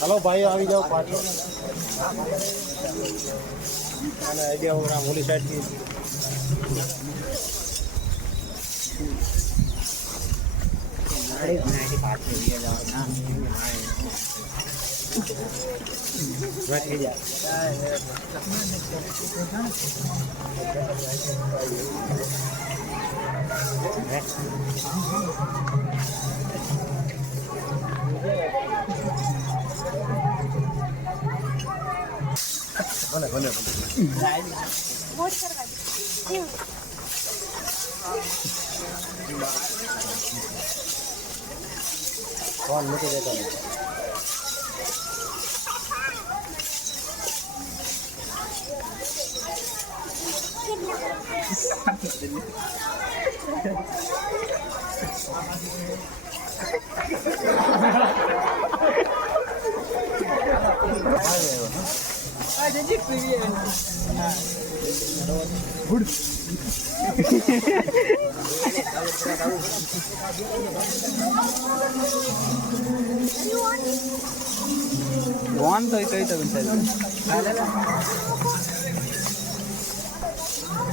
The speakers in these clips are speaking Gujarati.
હલો ભાઈ આવી જાઓ પાછો. અને આઈડિયા વગર ઓલી સાઈડથી ભલે ભલે ભલે ફોન મૂકી દેતો વોન તો કઈ તો વિચાર ચંપલ ભલે પહેરે જાવ નથી ઉતારે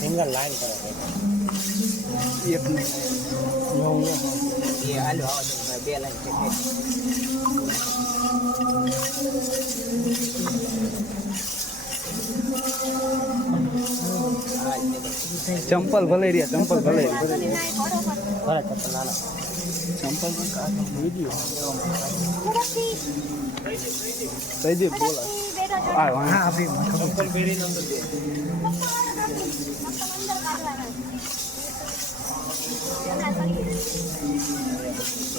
સિંગલ લાઈન કરે. એક ભલે રહ્યા ચંપલ ભલે ભલે ચપ્પલ નાના ચંપલ પણ કાઢો ચંપલ સૈદીપ બોલા આ વાહ ચપ્પલ પહેરી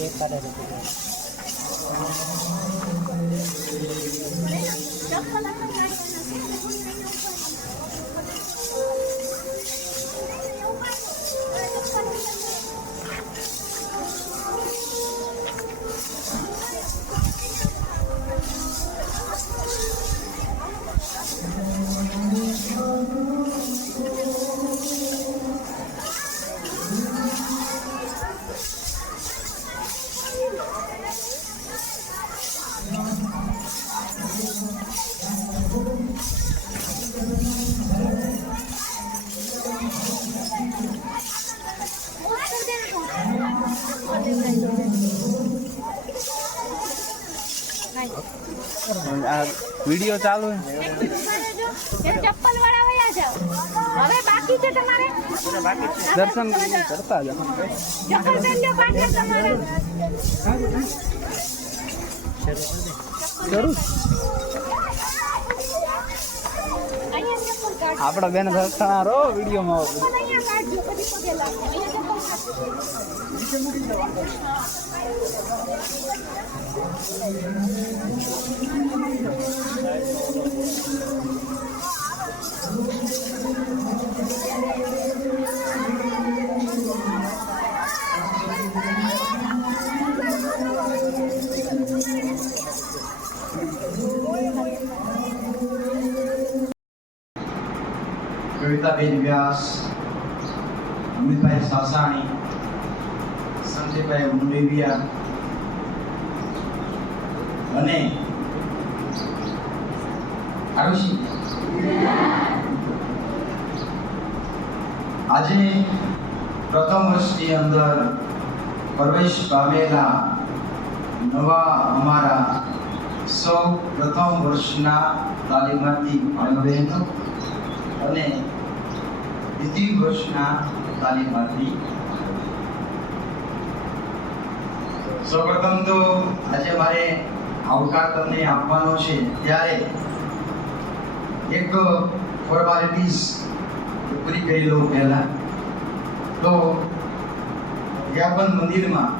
એક આ વીડિયો ચાલુ છે. ચપ્પલ વાળા વયા જાઓ. હવે બાકી છે તમારે? દર્શન કરતા ચપ્પલ પહેરજો પાછળ તમારે. આપણા બેન દર્શના રો વિડીયોમાં ચપ્પલ અહીંયા કાઢજો પછી પગે લાગજો સંજયભાઈ મુંડેવિયા અને આજે પ્રથમ વર્ષની અંદર પ્રવેશ પામેલા નવા અમારા સૌ પ્રથમ વર્ષના તાલીમાર્થી ભાઈઓ અને દ્વિતીય વર્ષના તાલીમાર્થી સૌપ્રથમ તો આજે મારે આવકાર તમને આપવાનો છે. ત્યારે એક ફોર્માલિટીઝ પૂરી કરી લઉં પહેલાં. તો યાપન મંદિરમાં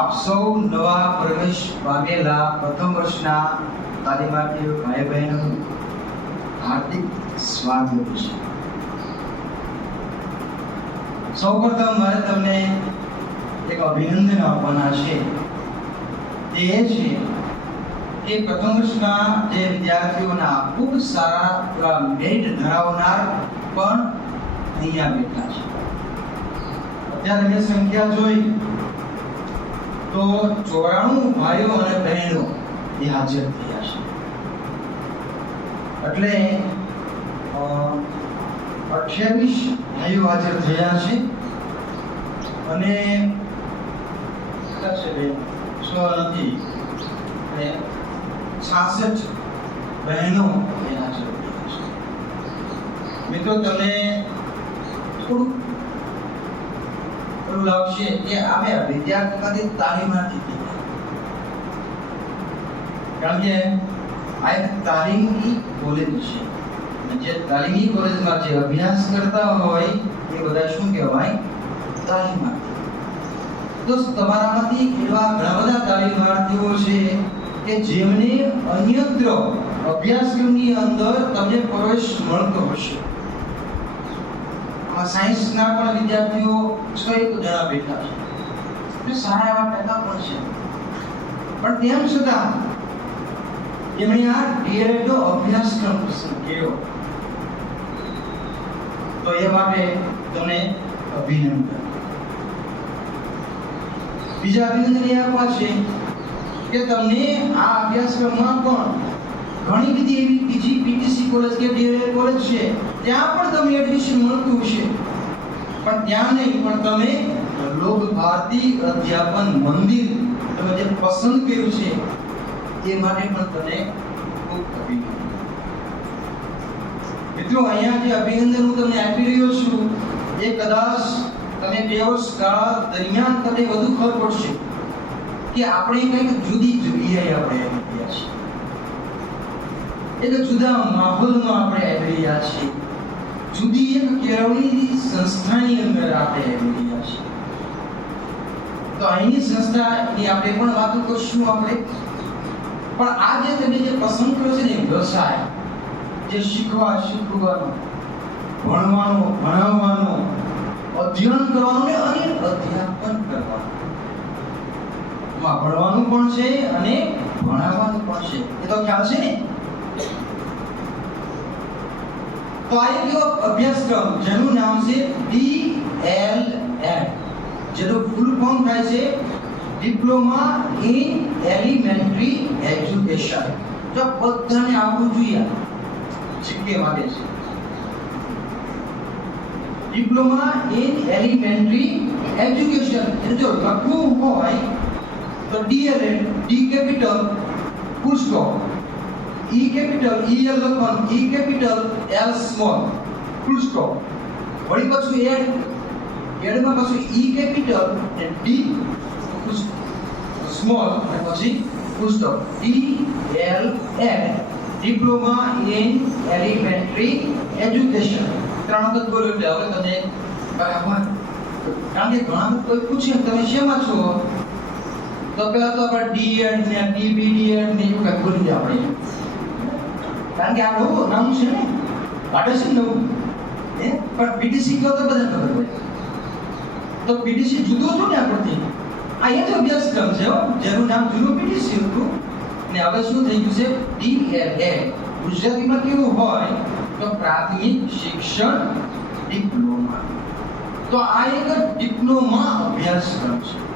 આપ સૌ નવા પ્રવેશ પામેલા પ્રથમ વર્ષના તાલીમાર્થીઓ ભાઈ બહેનોનું હાર્દિક સ્વાગત છે. સૌપ્રથમ મારે તમને એક અભિનંદન આપવાના છે. તે છે કે પ્રથમ વર્ષના જે વિદ્યાર્થીઓના ખૂબ સારા એવા મેરિટ ધરાવનાર પણ અહીંયા બેઠા છે. અત્યારે મેં સંખ્યા જોઈ તો ચોરાણું ભાઈઓ અને બહેનો એ હાજર થયા છે. એટલે અઠ્યાવીસ ભાઈઓ હાજર થયા છે. અને કેટલા છે બેન? સો અને છાસઠ બહેનો એના છે. મિત્રો, તમને થોડું એવું લાગશે કે અમે વિદ્યાર્થીમાંથી તાલીમ નથી કારણ કે આ એક તાલીમી કોલેજ છે. જે તાલીમી કોલેજમાં જે અભ્યાસ કરતા હોય એ બધા શું કહેવાય? તાલીમાર્થી. તો તમારામાંથી એવા ઘણા બધા તાલીમાર્થીઓ છે કે જેમને અન્યત્ર અભ્યાસક્રમની અંદર તમને પ્રવેશ મળતો હશે. સાયન્સના પણ વિદ્યાર્થીઓ છ એક જણા બેઠા છે. સારા એવા ટકા પણ છે. પણ તેમ છતાં એમણે આ ડીએલએડ નો અભ્યાસક્રમ પસંદ કર્યો. તો એ માટે તમને અભિનંદન. બીજા અભિનંદન એ આપવા છે કે તમને આ અભ્યાસક્રમમાં પણ ઘણી બધી એવી બીજી પીટીસી કોલેજ કે ડીએલએડ કોલેજ છે, ત્યાં પણ તમને એડમિશન મળતું હશે. પણ ત્યાં નહીં, પણ તમે લોક ભારતી અધ્યાપન મંદિર તમે જે પસંદ કર્યું છે, એ માટે પણ તમને ખૂબ અભિનંદન. મિત્રો, અહીંયા જે અભિનંદન હું તમને આપી રહ્યો છું, એ કદાચ તમે બે વર્ષ ગાળા દરમિયાન તમને વધુ ખબર પડશે કે આપણે કંઈક જુદી જગ્યાએ આપણે આવી ગયા છીએ. એક જુદા માહોલમાં આપણે આવી રહ્યા છીએ. જુદી એક કેળવણીની સંસ્થાની અંદર આપણે આવી રહ્યા છીએ. તો અહીંની સંસ્થાની આપણે પણ વાતો કરશું આપણે. પણ આ જે તમે જે પસંદ કર્યો છે ને વ્યવસાય, જે શીખવા, શીખવાનો, ભણવાનો, ભણાવવાનો અધ્યયન કરવાનું ને અને અધ્યાપન કરવાનું? માં ભણવાનું પણ છે અને ભણાવવાનું પણ છે. એ તો ખ્યાલ છે ને? તો આ એક એવો અભ્યાસક્રમ જેનું નામ છે ડી એલ એડ જેનું ફૂલ ફોર્મ થાય છે ડિપ્લોમા ઇન એલિમેન્ટરી એજ્યુકેશન જો બધાને આવડવું જોઈએ. શીખે માટે છે. ડિપ્લોમા ઇન એલિમેન્ટરી એજ્યુકેશન એટલે જો લખવું હોય તો DElEd D capital full stop E capital E L લખવાનું E capital L small full stop વળી પાછું એડ એડમાં પાછું ઈ કેપિટલ અને ડી સ્મોલ અને પછી full stop D L Ed diploma in elementary education ત્રણ વખત બોલ્યો એટલે હવે તમે બરાબર કારણ કે ઘણા કોઈ પૂછે તમે શેમાં છો? તો પેલા તો આપણે ડીએડ ને ડીબીડીએડ ને એવું કંઈક બોલી આપણે. કારણ કે આ નવું નામ છે ને. માટે છે નવું. એ પણ પીટીસી કયો તો બધા ખબર હોય તો પીટીસી જુદું હતું ને આપણથી. આ એ જ અભ્યાસક્રમ છે જેનું નામ જુદું પીટીસી હતું. ને હવે શું થઈ ગયું છે? ડીએલએડ ગુજરાતીમાં કેવું હોય? તો પ્રાથમિક શિક્ષણ ડિપ્લોમા. તો આ એક ડિપ્લોમા અભ્યાસક્રમ છે.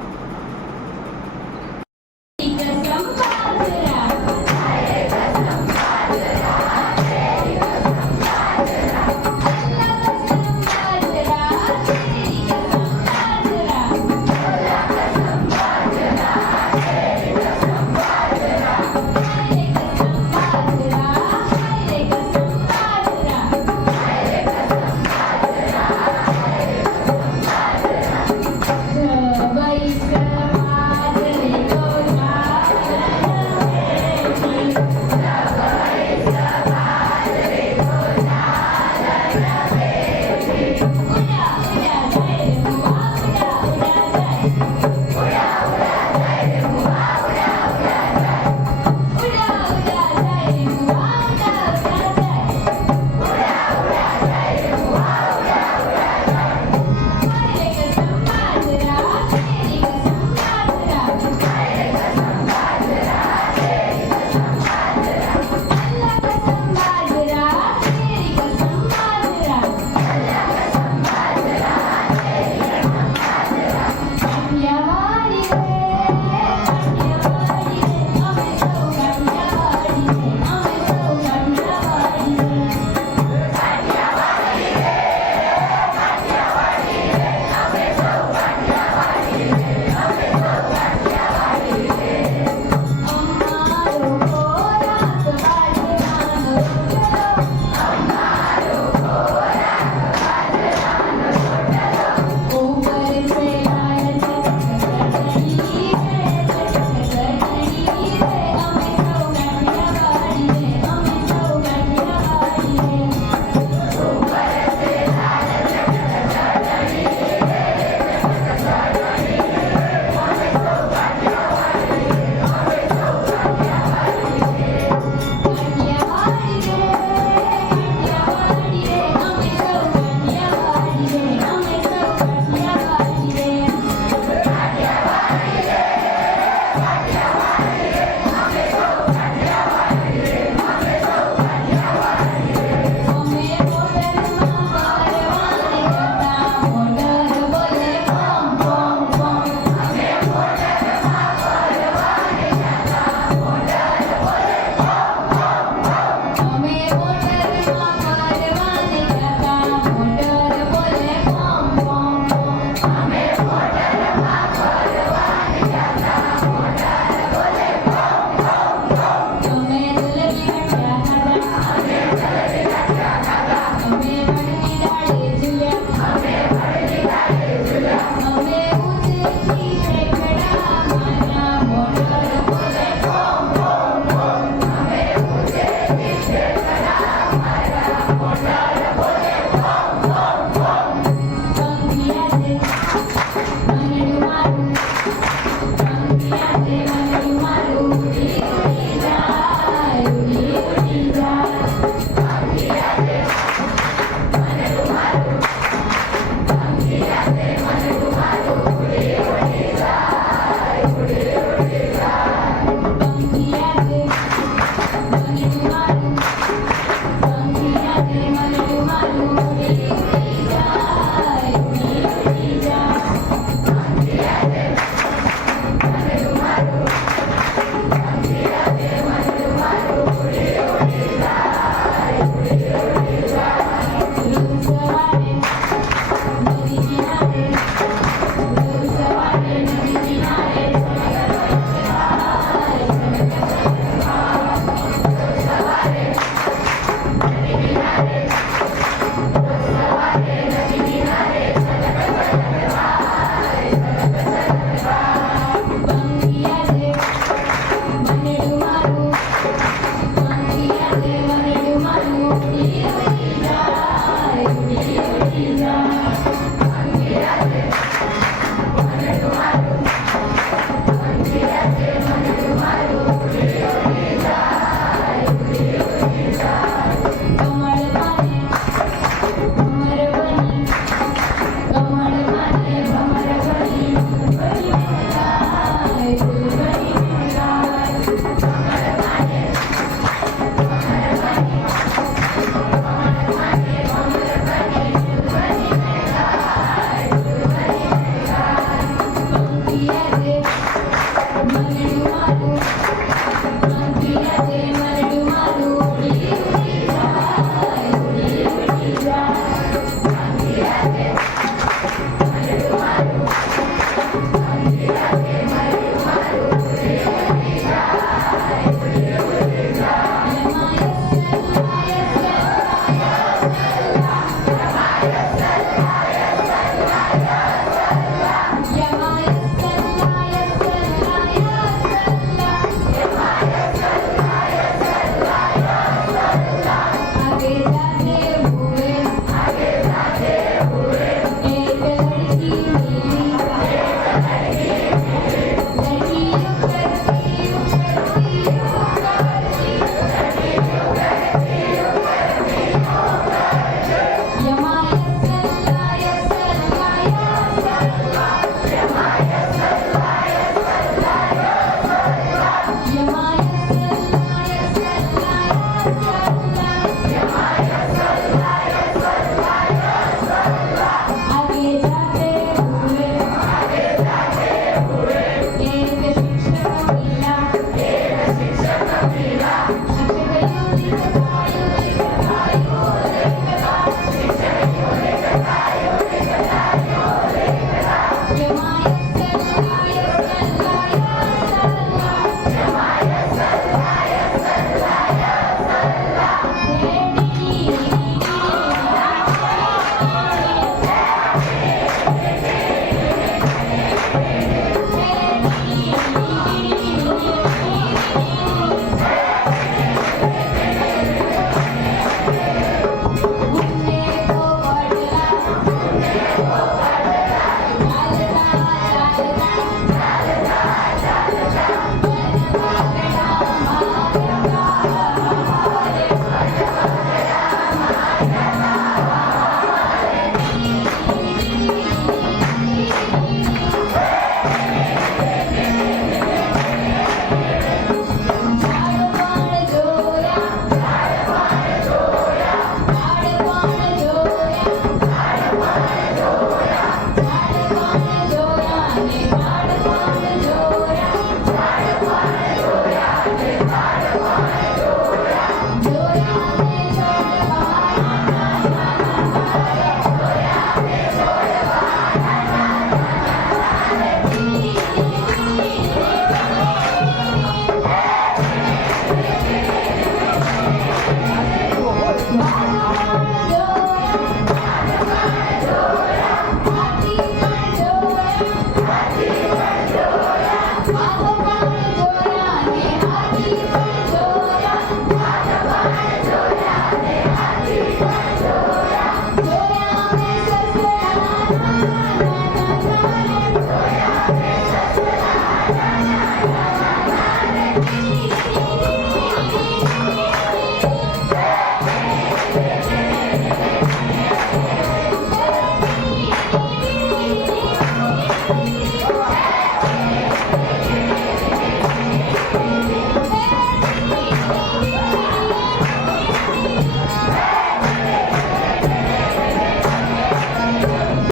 Yeah.